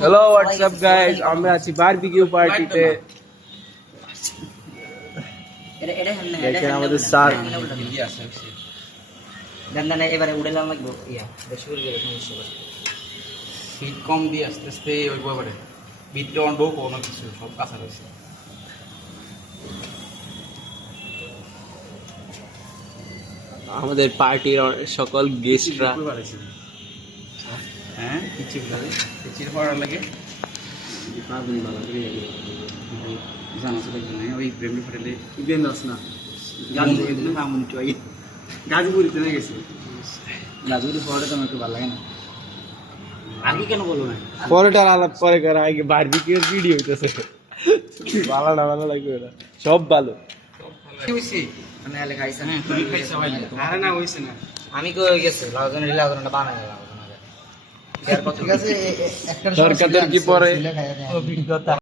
Hello WhatsApp guys আমরা আছি barbecue পার্টিতে দেখেন আমাদের স্যার এবারে উড়ে যাওয়া লাগবে ইয়া কম দিয়ে আস্তে আস্তে ওইব পারে বিটটা অনবো কোনো কিছু সব রয়েছে আমাদের পার্টির সকল গেস্টরা হ্যাঁ কিচি বলে কিচির পড়ার লাগে। জানা তো লাগবে না। ওই প্রেম ফাটেলে গাজীপুরিতে না গেছে। গাজীপুরি পড়াটা তো আমার একটু ভালো লাগে না। আগে কেন বলো না? পরেটার আলাপ পরে করা আগে বারবিকিউর ভিডিও হইতেছে। ভালো না ভালো লাগবে না সব ভালো। মানে খাইছে হ্যাঁ তুমি খাইছো ভাই আরে না হইছে না। আমি কই গেছে? লাউজন লাউজনটা বানাই লাউজন ঠিক আছে সরকার কি পরে? অভিজ্ঞতা।